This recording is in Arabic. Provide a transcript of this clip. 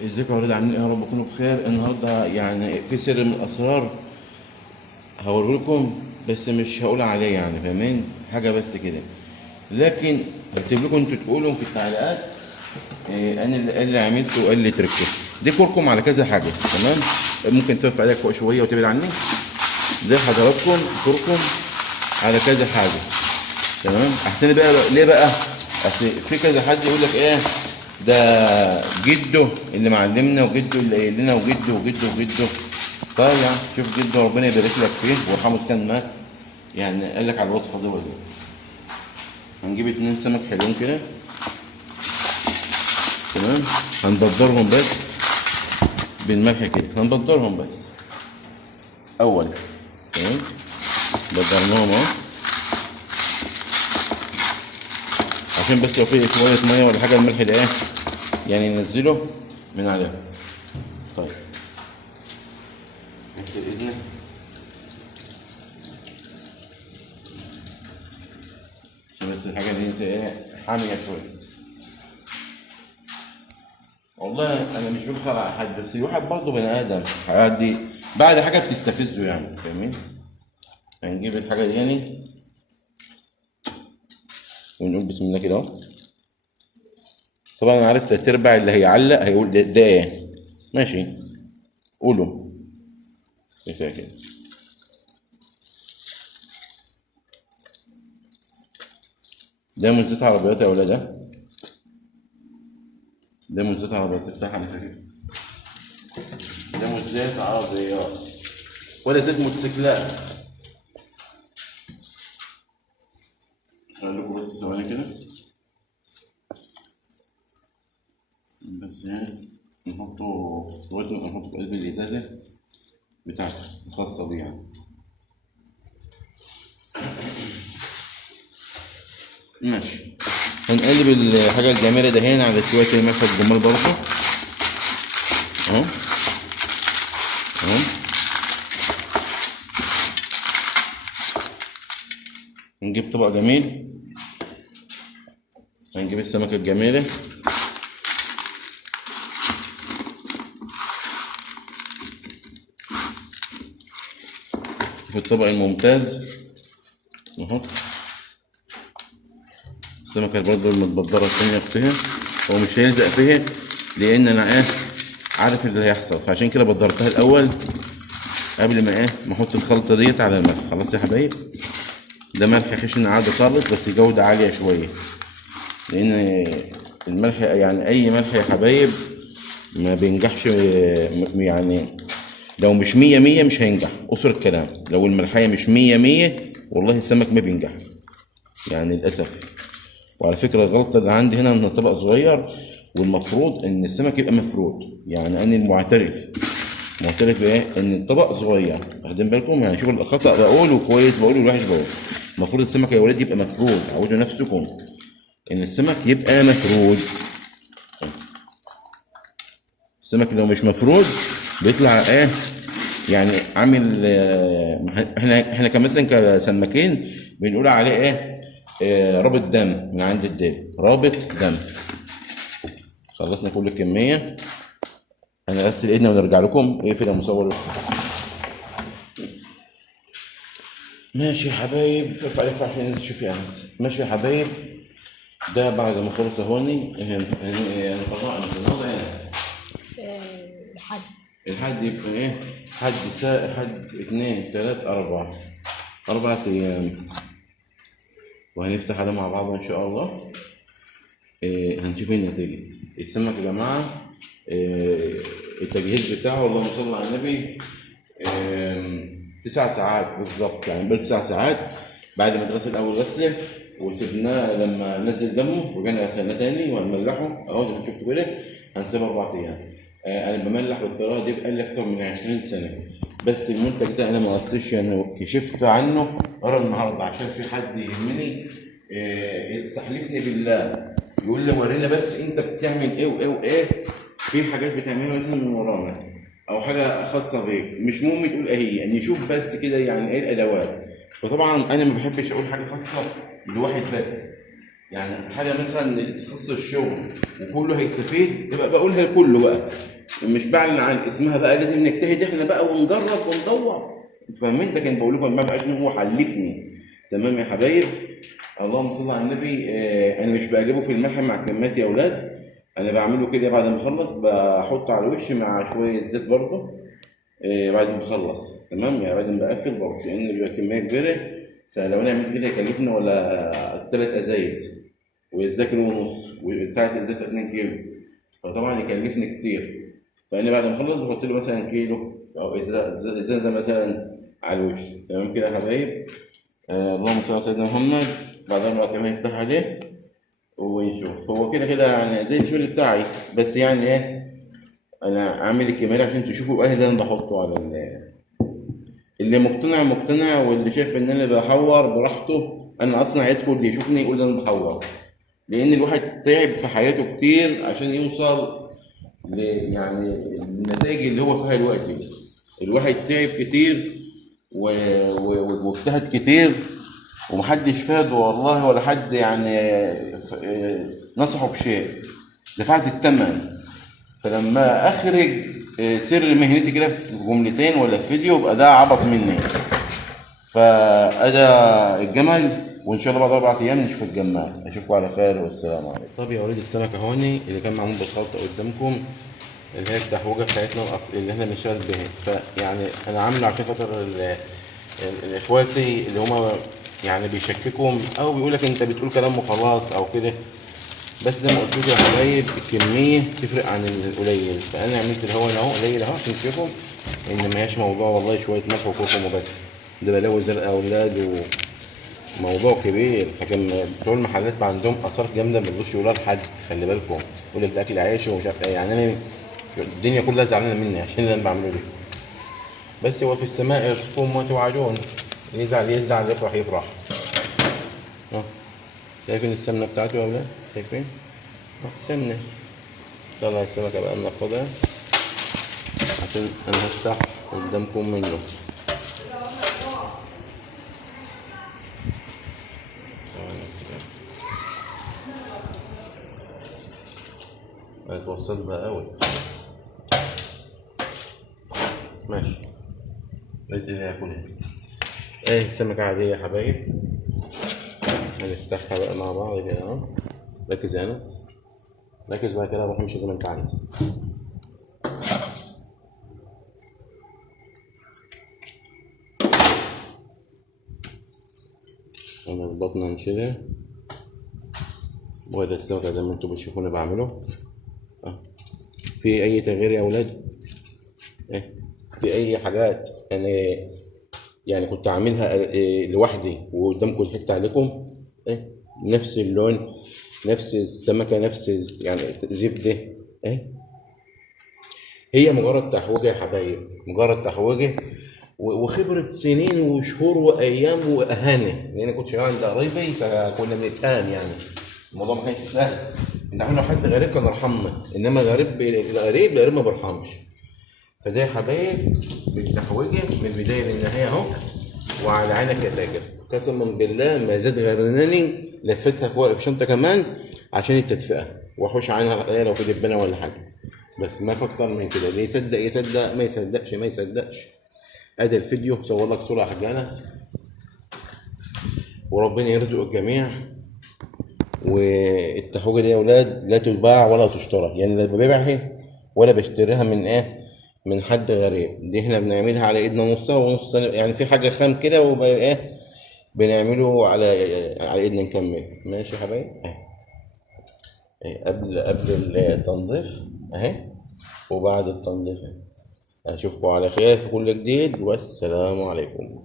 ازيكم يا ولاد، عاملين ايه؟ يا رب تكونوا بخير. النهارده يعني في سر من الاسرار هوريه لكم، بس مش هقول عليه، يعني فاهمين حاجه بس كده. لكن هسيب لكم انتوا تقولوا في التعليقات إيه انا اللي عملته وايه اللي تركته. دي كركم على كذا حاجه، تمام؟ ممكن ترفع عليك فوق شويه وتبعد عني. ده حضراتكم كركم على كذا حاجه، تمام؟ احسن بقى ليه بقى؟ اصل في كذا حد يقول لك ايه ده جده اللي معلمنا، وجده اللي قايل لنا، وجده وجده وجده. طيب يعني شوف جده ربنا يبارك لك فيه ويرحمه كان مات، يعني قال لك على الوصفه دي ولا إيه؟ هنجيب 2 سمك حلوين كده، تمام؟ هنبدرهم بس بالملح كده، هنبدرهم بس اول، تمام؟ بدرناهم اهو، عشان بس لو في شويه ميه ولا حاجه الملح ده ايه يعني ننزله من عليهم. طيب نغسل ايدنا، عشان بس الحاجه دي انت ايه حاميه شويه. والله انا مش ببخل على حد، بس الواحد برضه بني ادم، الحاجات دي بعد حاجه بتستفزه، يعني فاهمين؟ هنجيب الحاجه دي يعني ونقول بسم الله كده اهو. طبعا انا عرفت تلات ارباع اللي هيعلق هيقول ده ايه، ماشي قولوا كفايه كده. ده مش زيت عربيات يا ولاد، ده مش زيت عربيات، تفتح على فكره، ده مش زيت عربيات ولا زيت موتوسيكلات. خليكم بس ثواني كده، بس يعني نحطه نحطه في قلب الازازه بتاعته الخاصه بيه يعني. ماشي، هنقلب الحاجه الجميله ده هنا على شويه الملح الجمال برضه اهو اهو. نجيب طبق جميل، هنجيب السمكه الجميله في الطبق الممتاز، نحط السمكة برضه المتبدرة التانية فيها. هو مش هيلزق فيها لأن أنا إيه عارف اللي هيحصل، فعشان كده بدرتها الأول قبل ما ما أحط الخلطة ديت على الملح. خلاص يا حبايب، ده ملح خشن عادي خالص، بس جودة عالية شوية، لأن الملح يعني أي ملح يا حبايب ما بينجحش، يعني لو مش 100 مش هينجح. قصر الكلام، لو الملحية مش 100 والله السمك ما بينجح يعني للأسف. وعلى فكرة الغلطة اللي عندي هنا ان الطبق صغير، والمفروض ان السمك يبقى مفرود. يعني انا معترف ايه ان الطبق صغير، واخدين بالكم؟ يعني شوفوا الخطأ بقوله كويس بقوله الوحش بقوله. المفروض السمك يا ولاد يبقى مفرود، عودوا نفسكم ان السمك يبقى مفرود. السمك لو مش مفرود بيطلع يعني عامل احنا كمثلا كسماكين بنقول عليه رابط دم من عند الديل، رابط دم. خلصنا كل الكمية، هنغسل ايدنا ونرجع لكم. اقفل يا مصور. ماشي يا حبايب، ارفع ارفع عشان تشوف يا انس. ماشي يا حبايب، ده بعد ما خلص اهوني يعني قضاء الحد الحد يبقى حد حد 2 3 4 4 ايام، وهنفتح عليه مع بعض ان شاء الله. هنشوف النتيجة. السمك يا جماعة التجهيز بتاعه اللهم صل على النبي 9 ساعات بالظبط، يعني بقى 9 ساعات بعد ما اتغسل أول غسلة، وسبناه لما نزل دمه، ورجعنا غسلناه تاني وهنملحه أهو زي ما شفتوا كده. هنسيبه 4 أيام. أنا بملح بالطريقة دي بقالي أكتر من 20 سنة، بس المنتج ده أنا ما قصيش يعني كشفت عنه ورا النهارده عشان في حد يهمني يستحلفني بالله، يقول لي ورينا بس انت بتعمل ايه وايه وايه. في حاجات بتعملها مثلا من ورانا او حاجه خاصه بيك، مش مهم تقول ايه هي، يعني نشوف بس كده يعني ايه الادوات. فطبعا انا ما بحبش اقول حاجه خاصه لواحد بس، يعني حاجه مثلا تخص الشغل وكله هيستفيد تبقى بقولها لكله بقى، مش بعلن عن اسمها بقى، لازم نجتهد احنا بقى ونجرب وندور. فاهمين؟ ده كان بقول لكم ما بقاش هو حلفني. تمام يا حبايب؟ اللهم صل على النبي. انا مش بقلبه في الملح مع كميات يا اولاد، انا بعمله كده بعد ما اخلص بحطه على الوش مع شويه زيت برضه بعد ما اخلص. تمام يعني بعد ما بقفل برش، لان بيبقى كميه كبيره، فلو انا عملت كده يكلفنا ولا 3 ازايز، وازاي كيلو ونص، وساعه ازاي 2 كيلو، فطبعا يكلفني كتير. فانا بعد ما اخلص بحط له مثلا كيلو او ازازه مثلا على الوش. تمام كده يا حبايب؟ اللهم صل على سيدنا محمد. بعدين بقى كمان يفتح عليه ونشوف. هو كده كده يعني زي الشغل بتاعي، بس يعني ايه، انا عامل الكمية عشان تشوفوا بقى اللي انا بحطه على اللي مقتنع مقتنع، واللي شايف ان انا بحور براحته. انا اصلا عايزكم اللي يشوفني يقول انا بحور، لان الواحد تعب في حياته كتير عشان يوصل يعني النتائج اللي هو فيها دلوقتي. الواحد تعب كتير واجتهد كتير، ومحدش فاد والله، ولا حد يعني نصحه بشيء. دفعت الثمن. فلما اخرج سر مهنتي كده في جملتين ولا في فيديو يبقى ده عبط مني. فادا الجمل، وان شاء الله بعد 4 ايام نشوف الجمال. اشوفكم على خير والسلام عليكم. طب يا وليد السمكه هوني اللي كان معمول بالخلطه قدامكم، اللي هي التحوجه بتاعتنا اللي احنا بنشتغل بيها. فيعني انا عامله عشان خاطر اخواتي اللي هما يعني بيشككوا او بيقول لك انت بتقول كلام وخلاص او كده. بس زي ما قلت لكم يا حبايب الكميه تفرق عن القليل، فانا عملت اللي هو هنا اهو قليل اهو عشان تشوفوا ان ما هياش موضوع والله شويه ملح وكركم وبس. ده بلاوي زرقاء اولاد وموضوع كبير. لكن بتوع المحلات بقى عندهم اثار جامده ما بيرضوش يقولوها لحد. خلي بالكم، يقول لك ده اكل عيش ومش عارف ايه. يعني انا الدنيا كلها زعلانه مني عشان اللي انا بعمله ده. بس هو في السماء يرزقكم ما توعدون. يزعل يزعل، يفرح يفرح. شايفين السمنه بتاعته يا اولاد؟ شايفين؟ سمنه. طلع السمكه بقى ناخدها عشان انا هفتح قدامكم منه. هتوصل بقى قوي. ماشي. رزق اللي هاكلها. ايه السمكه عاديه يا حبايب. هنفتحها بقى مع بعض كده اهو. ركز يا انس، ركز بقى كده، روح امشي زي ما انت عايز. انا البطنه نشيلها وده السمكه زي ما انتم بتشوفوني بعمله. في اي تغيير يا اولاد؟ في اي حاجات يعني كنت عاملها لوحدي وقدامكم الحته عليكم نفس اللون، نفس السمكه، نفس يعني زبده. هي مجرد تحويجه يا حبايب، مجرد تحويجه وخبره سنين وشهور وايام واهانه. لان انا كنت شغال عند قرايبي فكنا بنتهان. يعني الموضوع ما كانش سهل. انت عامل لو حد غريب كان رحمنا، انما الغريب ما بيرحمش. فده يا حبايب بالتحويجه من البدايه للنهايه اهو، وعلى عينك يا تاجر. قسما بالله ما زاد غير انني لفتها فوق في شنطه كمان عشان التدفئه واحوش عنها لو في دبانه ولا حاجه. بس ما في اكتر من كده. اللي يصدق يصدق، ما يصدقش ما يصدقش. ادي الفيديو صور لك صوره يا حاج انس، وربنا يرزق الجميع. والتحويجه دي يا اولاد لا تباع ولا تشترى، يعني لا ببيعها ولا بشتريها من حد غريب. دي احنا بنعملها على ايدنا نصها ونص، يعني في حاجه خام كده وبقى بنعمله على ايدنا نكمل. ماشي يا حبايبي؟ قبل التنظيف اهي، وبعد التنظيف. اشوفكم على خير في كل جديد، والسلام عليكم.